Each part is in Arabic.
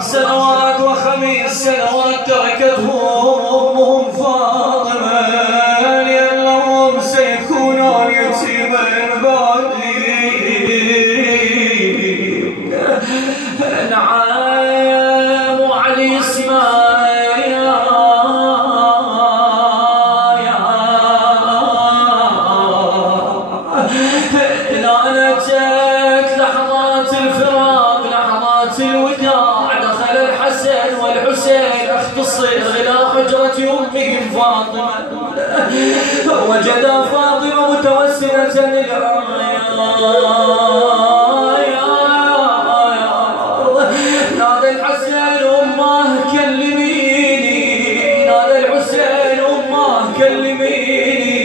سنوات وخميس سنوات تركتهم أمهم فاطمة لأنهم سيكونون يتيمين بعدي. نعم وعلي اسماعيل إذا أنا جت لحظات الفراق لحظات الوداع دخل الحسن والحسين اختصر إلى حجرة أمهم فاطمة وجدا فاطمة متوسلة نادى الحسن أمه كلميني نادى الحسين أمه كلميني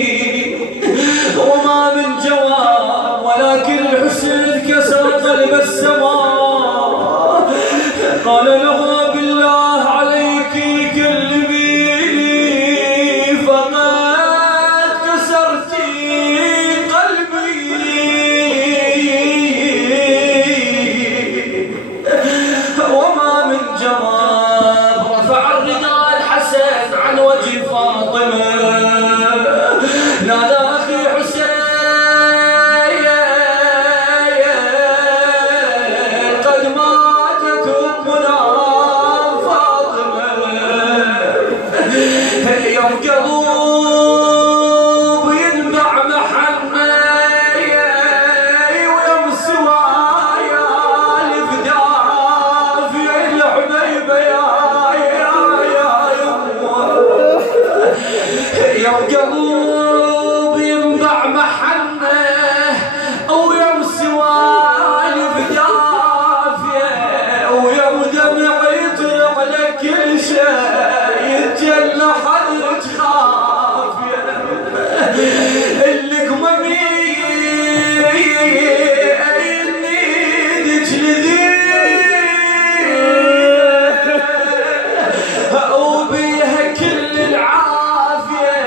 وما من جواب ولكن الحسين كسر قلب السماء قال له بالله عليك كلميني فقد كسرتي قلبي وما من جواب. رفع الرداء الحسن عن وجه فاطمة نادى أخي حسين قد ماتت أمنا فاطمة يوم قلوب ينبع محمد ويوم سوايا الفداء في الحبيبة يوم قلوب ينبع محنه ويوم سواي بدافيه ويوم دمع يطلع لك كل شيء يتجلى حضرك خافيه اللك ينيدك لذيذ وبيها كل العافيه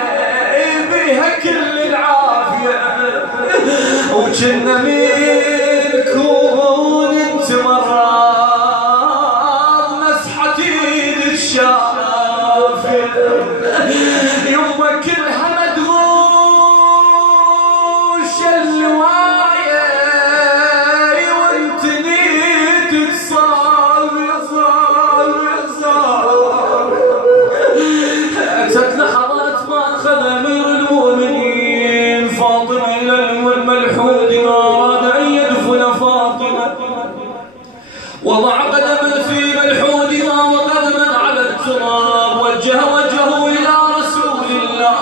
كل العافية وجنا منكون انت مرات مسحة ايدك شافية يمك كلها مدغوش الواية وانت نيتك صافية اتت لحظات ما اخذ امير المؤمنين فاطمة الى الملحود ما اراد ان يدفن فاطمة وضع قدما في ملحودها وقدما على التراب وجه وجهه الى رسول الله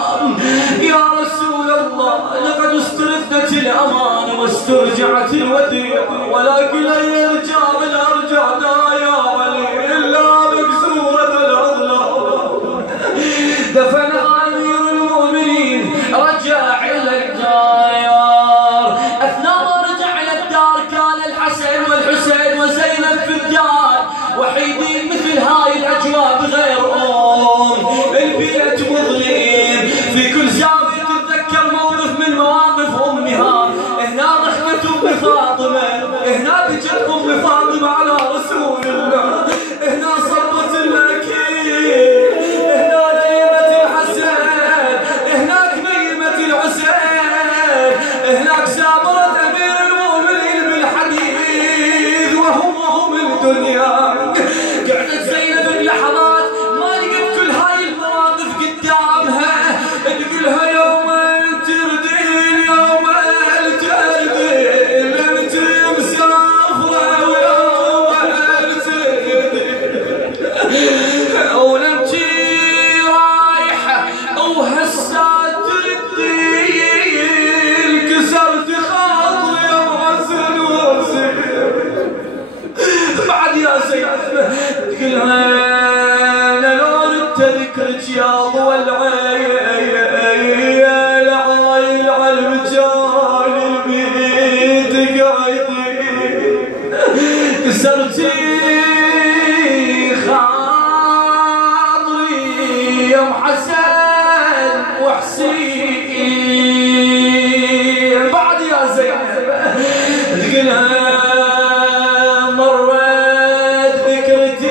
يا رسول الله لقد استردت الامان واسترجعت الوديعة ولكن لن يرجع من ارجعنا يا ولي الا مكسورة الاظلام. دفن امير المؤمنين رجع الى الدار اثناء ما رجع الى الدار كان الحسن والحسين وزينب في الدار وحيدين مثل هاي الاجواء بغير البيت مظلم في كل زاويه تتذكر موقف من مواقف امها. هنا ضحكت ام فاطمه هنا بجت ام فاطمه على رسول الله هنا صبت الاكيد هنا نيمه الحسن هناك نيمه الحسين هناك سامرت امير المؤمنين بالحديث وهمهم الدنيا. قعدت زينب اللحظات ما لقيت كل هاي المواقف قدامها تقولها يوم تردين يوم تردين انت مسافره ويوم تردين ولمت رايحه وهسه تردين كسرت خاطري يا محسن وزين بعد يا زينب تقولها انا لو ردت ذكرك يا ضوى العين على المجال البيت قايدين كسرتي خاطري يا حسن وحسين بعد يا زينب تقولها مرت ذكرتي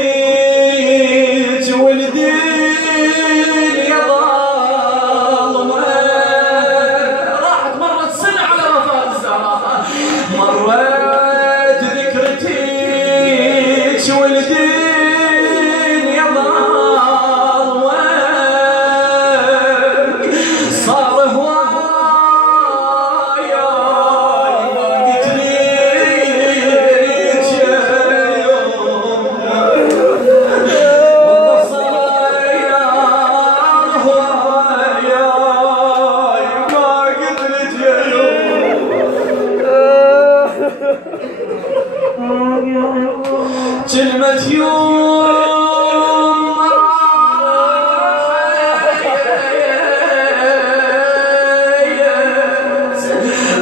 والدين يظهر صار هوايا قلت ليش اليوم والله صاير هوايا ما قلت لك كلمة يوم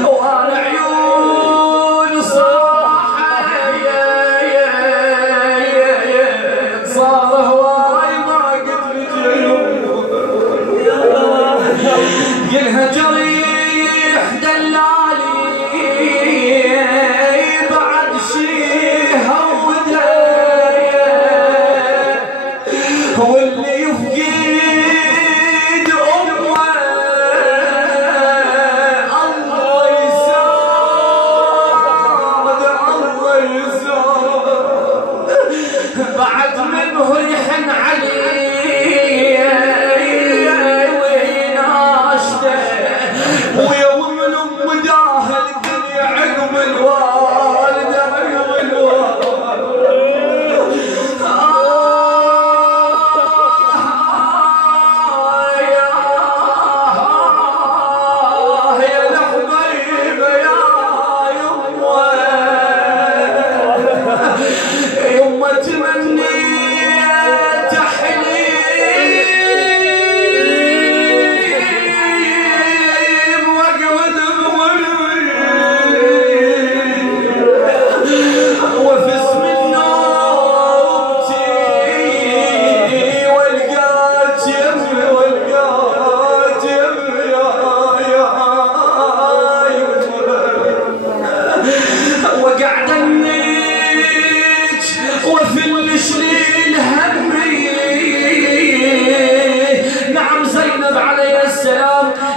وانا عيون صاحية صار هواي ما قدرت يلها جريح دلالي بعد شي هوده هو اللي يفقد أمه الله يساعد الله يساعد بعد منه يحن عليه ويناشده ويوم من أم داها الدنيا عقب الوالدة عقب الوالدة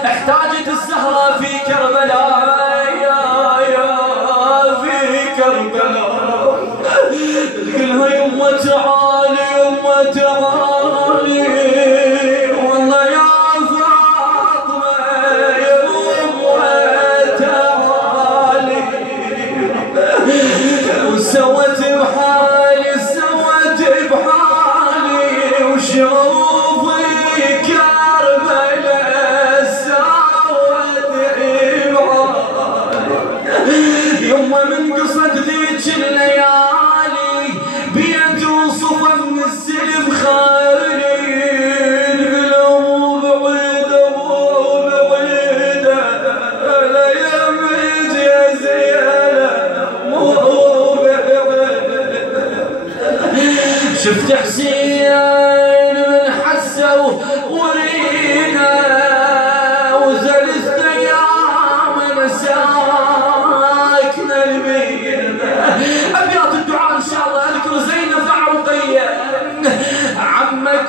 احتاجت الزهرة في كربلاء في كربلاء تقولها يما تعالي يما تعالي والله يا فاطمة يما تعالي وسوت بحالي سوت بحالي وشوفي كربلاء يما من قصد ذيك الليالي بيد وصفا من السلم خالي القلوب بعيدة بعيدة لا يمد يا زينة مو شفت حسين من حسه ورينا وزلزت يا من ساكن البيت ابيات الدعاء ان شاء الله اذكر زينب مع رقيه عمك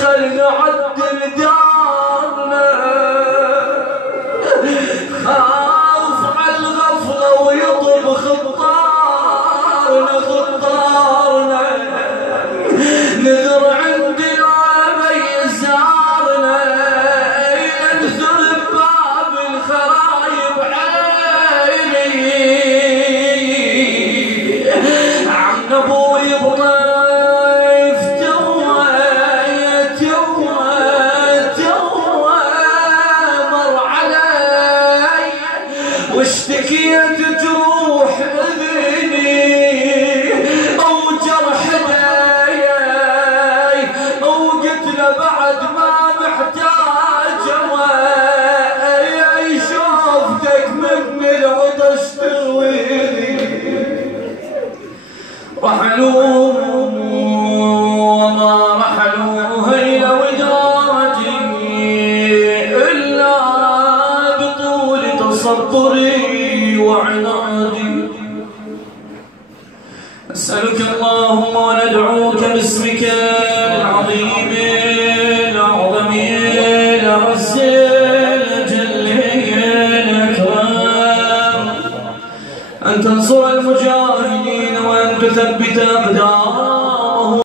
خلنا عدل دارنا خاف على الغفله ويطلب خطارنا خطارنا نذر عندي ما يزارنا ينثر بباب الخرايب عيني عم ابوي بطيف توه مر علي واشتكيت جروح اذني او جرح داي او قلت له بعد ما محتاج شوفتك من العطش ترويني رحلوا وما رحلوا هي ودارتي الا بطول تصبري وعنادي نسألك اللهم وندعوك باسمك العظيم الأعظم الأعز الجل الأكرم أن تنصر المجاهدين وأن تثبت أقدامهم